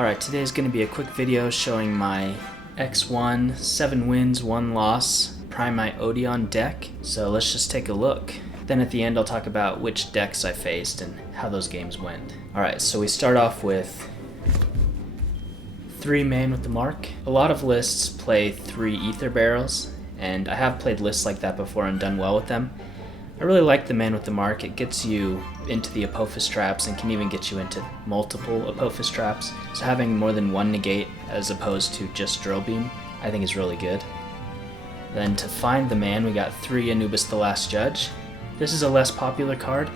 Alright, today is going to be a quick video showing my X1 7 wins 1 loss Primite Odion deck. So let's just take a look. Then at the end I'll talk about which decks I faced and how those games went. Alright, so we start off with 3 Man with the Mark. A lot of lists play 3 Ether Barrels, and I have played lists like that before and done well with them. I really like the Man with the Mark. It gets you into the Apophis traps and can even get you into multiple Apophis traps. So having more than one negate as opposed to just Drill Beam, I think is really good. Then to find the man, we got 3 Anubis the Last Judge. This is a less popular card,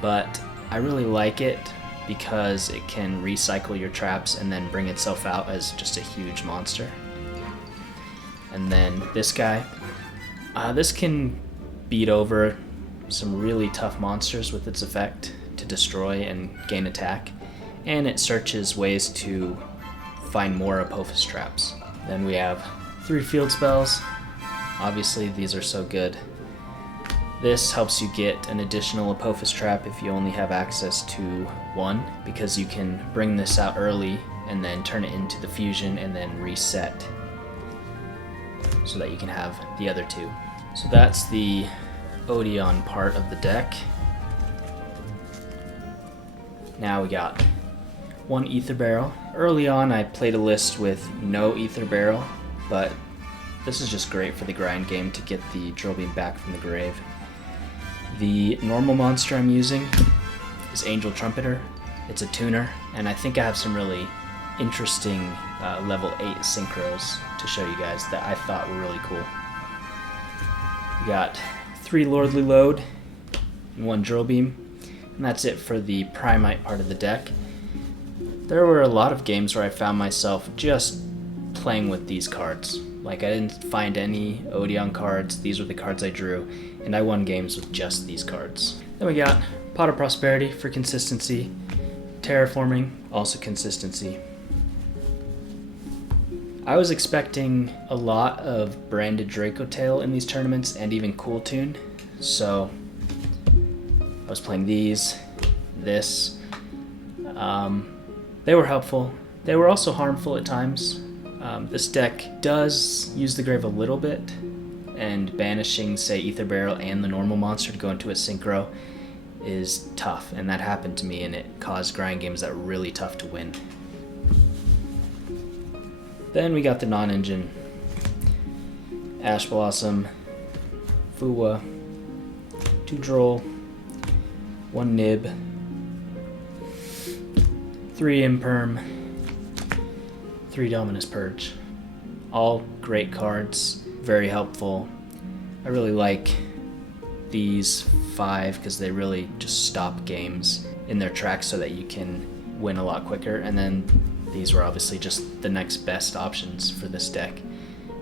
but I really like it because it can recycle your traps and then bring itself out as just a huge monster. And then this guy. This can beat over some really tough monsters with its effect to destroy and gain attack, and it searches ways to find more Apophis traps. Then we have 3 field spells. Obviously these are so good. This helps you get an additional Apophis trap if you only have access to 1, because you can bring this out early and then turn it into the fusion and then reset so that you can have the other 2. So that's the Odion part of the deck. Now we got 1 Ether Barrel. Early on I played a list with no Ether Barrel, but this is just great for the grind game to get the Drill Beam back from the grave. The normal monster I'm using is Angel Trumpeter. It's a tuner, and I think I have some really interesting level 8 synchros to show you guys that I thought were really cool. We got 3 Lordly Load and 1 Drill Beam, and that's it for the Primite part of the deck. There were a lot of games where I found myself just playing with these cards. Like, I didn't find any Odion cards, these were the cards I drew, and I won games with just these cards. Then we got Pot of Prosperity for consistency, Terraforming, also consistency. I was expecting a lot of branded Draco Tail in these tournaments and even Cool Tune, so I was playing these, this. They were helpful. They were also harmful at times. This deck does use the grave a little bit, and banishing, say, Ether Barrel and the normal monster to go into a synchro is tough, and that happened to me, and it caused grind games that were really tough to win. Then we got the non-engine. Ash Blossom, Fuwa, 2 Droll, 1 Nib, 3 Imperm, 3 Dominus Purge. All great cards, very helpful. I really like these 5 because they really just stop games in their tracks so that you can win a lot quicker, and then these were obviously just the next best options for this deck,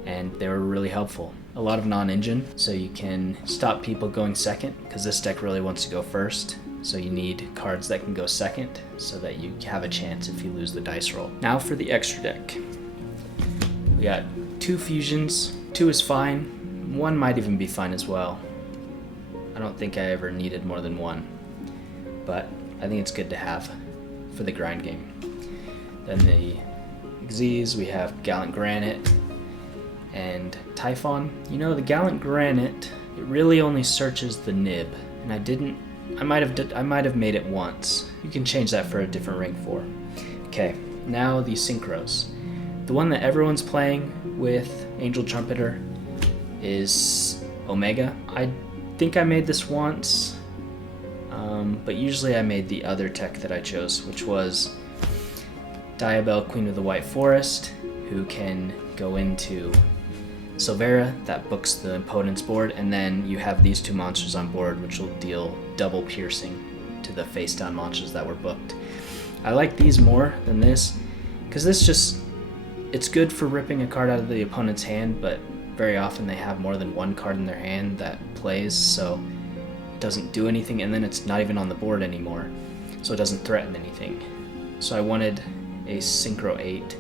and they were really helpful. A lot of non-engine, so you can stop people going second, because this deck really wants to go first, so you need cards that can go second so that you have a chance if you lose the dice roll. Now for the extra deck. We got 2 fusions. 2 is fine. 1 might even be fine as well. I don't think I ever needed more than 1, but I think it's good to have for the grind game. Then the Xyz, we have Gallant Granite and Typhon. You know, the Gallant Granite, it really only searches the nib, and I might have made it once. You can change that for a different rank 4. Okay, now the synchros. The one that everyone's playing with Angel Trumpeter is Omega. I think I made this once, but usually I made the other tech that I chose, which was Diabell, Queen of the White Forest, who can go into Silvera, that books the opponent's board, and then you have these 2 monsters on board, which will deal double piercing to the face down monsters that were booked. I like these more than this, because this it's good for ripping a card out of the opponent's hand, but very often they have more than 1 card in their hand that plays, so it doesn't do anything, and then it's not even on the board anymore, so it doesn't threaten anything. So I wanted a Synchro 8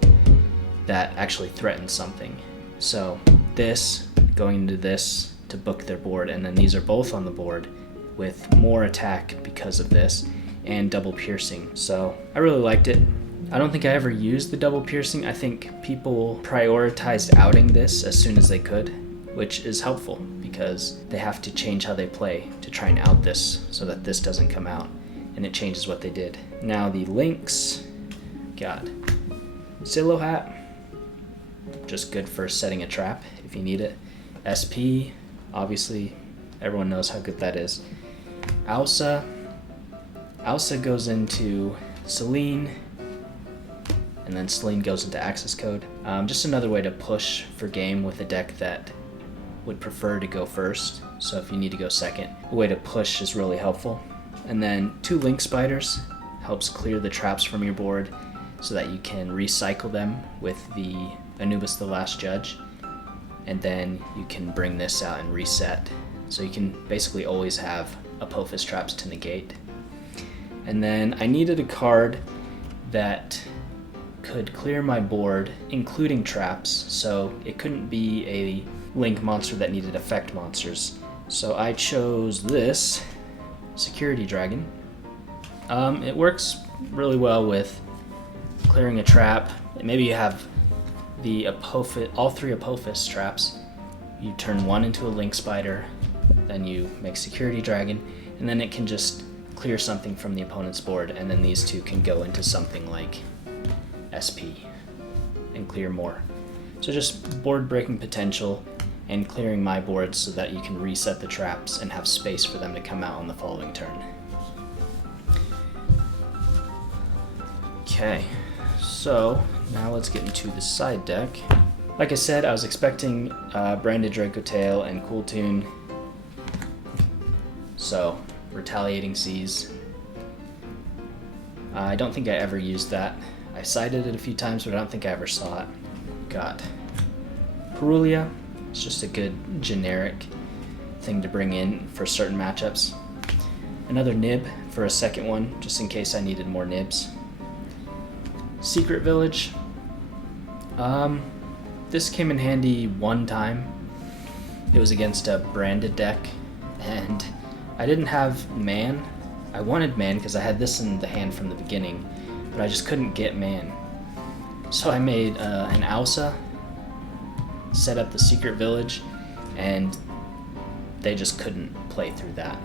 that actually threatens something. So this, going into this to book their board, and then these are both on the board with more attack because of this, and double piercing. So I really liked it. I don't think I ever used the double piercing. I think people prioritized outing this as soon as they could, which is helpful because they have to change how they play to try and out this so that this doesn't come out, and it changes what they did. Now the links, got Silo Hat, just good for setting a trap if you need it. SP, obviously everyone knows how good that is. Ausa goes into Selene, and then Selene goes into Access Code. Just another way to push for game with a deck that would prefer to go first. So if you need to go second, a way to push is really helpful. And then 2 Link Spiders helps clear the traps from your board so that you can recycle them with the Anubis the Last Judge. And then you can bring this out and reset. So you can basically always have Apophis traps to negate. And then I needed a card that could clear my board, including traps, so it couldn't be a Link monster that needed effect monsters. So I chose this Security Dragon. It works really well with clearing a trap. Maybe you have the Apophis, all 3 Apophis traps. You turn 1 into a Link Spider, then you make Security Dragon, and then it can just clear something from the opponent's board, and then these 2 can go into something like SP and clear more. So just board breaking potential and clearing my board so that you can reset the traps and have space for them to come out on the following turn. Okay, so now let's get into the side deck. Like I said, I was expecting Branded Dracotail and Cool Tune, so Retaliating Seas. I don't think I ever used that. I cited it a few times, but I don't think I ever saw it. Got Perulia. It's just a good generic thing to bring in for certain matchups. Another Nib for a second one, just in case I needed more Nibs. Secret Village. This came in handy one time. It was against a branded deck, and I didn't have man. I wanted man because I had this in the hand from the beginning, but I just couldn't get man. So I made an Ausa, set up the Secret Village, and they just couldn't play through that.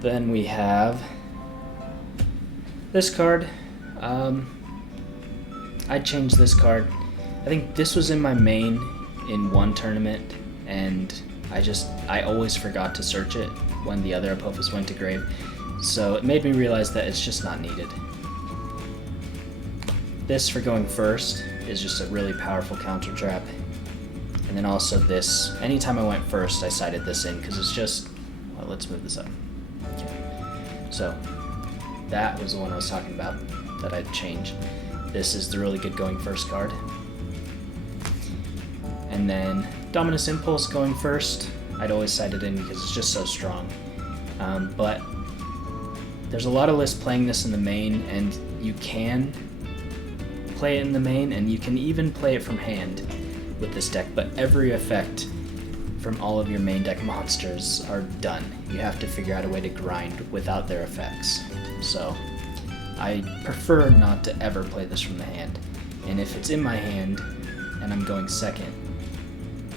Then we have this card. I changed this card. I think this was in my main in one tournament, and I always forgot to search it when the other Apophis went to grave, so it made me realize that it's just not needed. This for going first is just a really powerful counter trap, and then also this, anytime I went first I cited this in because it's just, well, let's move this up. Okay. So that was the one I was talking about that I'd change. This is the really good going first card. And then Dominus Impulse going first, I'd always cite it in because it's just so strong. But there's a lot of lists playing this in the main, and you can play it in the main, and you can even play it from hand with this deck, but every effect from all of your main deck monsters are done. You have to figure out a way to grind without their effects. So I prefer not to ever play this from the hand, and if it's in my hand and I'm going second,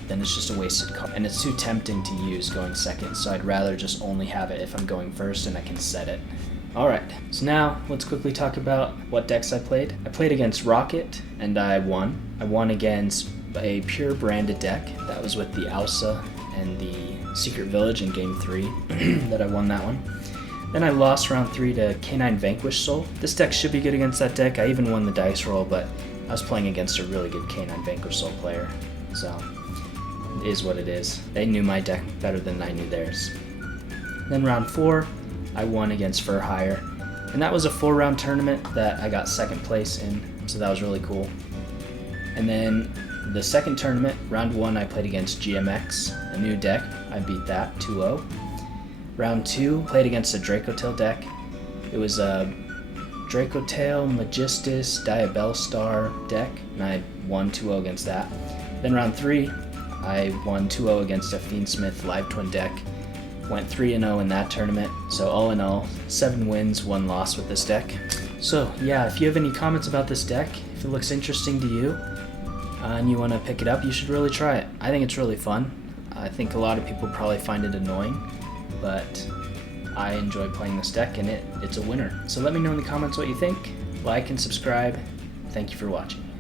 then it's just a wasted card, and it's too tempting to use going second, so I'd rather just only have it if I'm going first and I can set it. Alright, so now let's quickly talk about what decks I played. I played against Rocket, and I won. I won against a pure branded deck that was with the Ausa and the Secret Village in Game 3 that I won that one. Then I lost round 3 to Canine Vanquish Soul. This deck should be good against that deck. I even won the dice roll, but I was playing against a really good Canine Vanquish Soul player, so it is what it is. They knew my deck better than I knew theirs. Then round 4, I won against Fur Hire, and that was a 4-round tournament that I got second place in, so that was really cool. And then the second tournament, round 1, I played against GMX, a new deck. I beat that 2-0. Round 2, played against a Dracotail deck. It was a Dracotail, Magistus, Diabellstar deck, and I won 2-0 against that. Then round 3, I won 2-0 against a Fiendsmith Live Twin deck, Went 3-0 in that tournament, so all in all, 7 wins, 1 loss with this deck. So yeah, if you have any comments about this deck, if it looks interesting to you, and you want to pick it up, you should really try it. I think it's really fun. I think a lot of people probably find it annoying, but I enjoy playing this deck, and it's a winner. So let me know in the comments what you think. Like and subscribe. Thank you for watching.